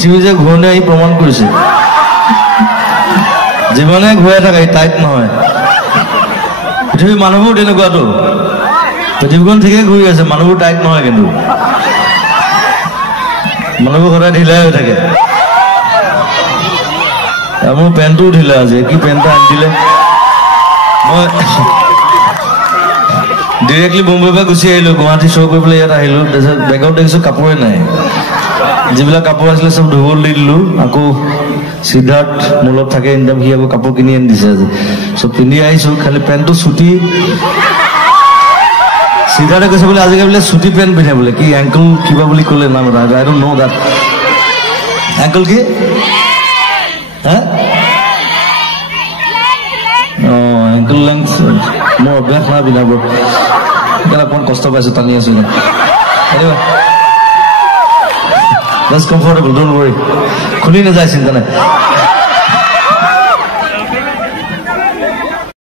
পৃথিৱী যে ঘূৰণি আহি প্ৰমাণ কৰিছে জীৱনে ঘূৰাই থাকে টাইট নহয় পৃথিৱীৰ মানুহবোৰ তেনেকুৱাতো পৃথিৱীখন ঠিকেই ঘূৰি আছে মানুহবোৰ টাইট নহয় কিন্তু মানুহবোৰ সদায় ঢিলাই হৈ থাকে মোৰ পেণ্টটো ঢিলা আজি কি পেণ্ট আনি দিলে মই ডিৰেক্টলি মুম্বাইৰ পৰা গুচি আহিলোঁ গুৱাহাটী শ্ব' কৰি পেলাই ইয়াত আহিলোঁ তাৰপিছত বেগত দেখিছোঁ কাপোৰে নাই যিবিলাক কাপোৰ আছিলে চব ধুবলৈ দি দিলোঁ আকৌ সিদ্ধাৰ্থ মূলত থাকে ইনকাম সি আকৌ কাপোৰ কিনি আনি দিছে আজি চব পিন্ধি আহিছোঁ খালি পেণ্টটো চুটি সিদ্ধাৰ্থে কৈছে বোলে আজিকালি বোলে চুটি পেণ্ট পিন্ধে বোলে কি এংকল কিবা বুলি ক'লে নাম এটা আই ডোণ্ট ন' দেট এংকল কি হা অঁ এংকল লেংথ মোৰ অভ্যাস নাই পিন্ধাব সেইকাৰণে অকণমান কষ্ট পাইছোঁ টানি আছোঁ anyway that's comfortable don't worry খুলি নাযায় চিন্তা নাই